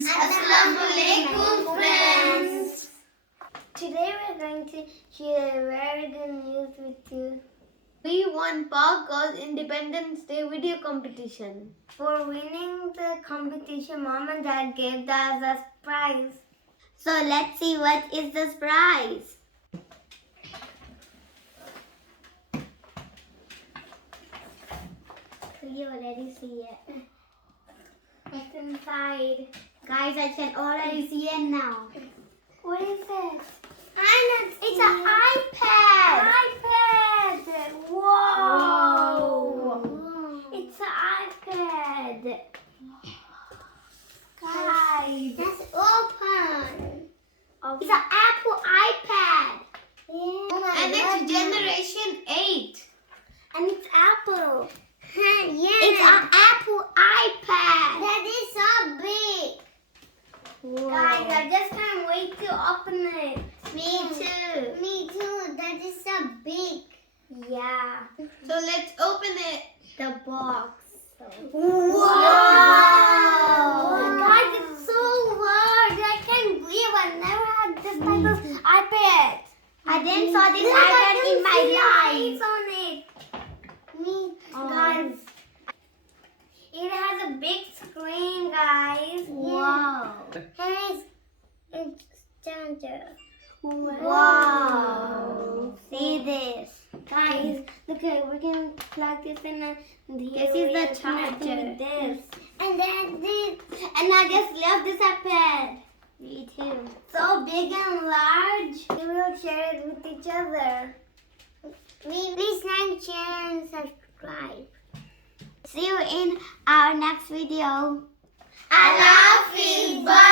Assalamualaikum, friends. Today we're going to share very good news with you. We won PakOz Independence Day video competition. For winning the competition, Mom and Dad gave us a prize. So let's see what is the prize. You already see it. What's inside? Guys, I can already see it now. What is it? It's an iPad. iPad! Whoa! It's an iPad. Guys, Let's open. okay. It's an Apple iPad. Yeah. And it's generation 8. And it's Apple. Yeah. It's an Apple iPad. That is so big. Whoa. Guys, I just can't wait to open it. Me too. Me too. That is so big. Yeah. So let's open it. The box. Wow! Guys, it's so large. I can't believe I never had this type of iPad. I didn't saw this iPad in my life. On it. Guys, it has a big screen, guys. Wow. And it's charger. Wow. See this. Guys, look at we can plug this in and This is the charger. This. And then this. And I just love this iPad. Me too. So big and large. We will share it with each other. Please like, share, and subscribe. See you in our next video. Allah Hafiz. Bye.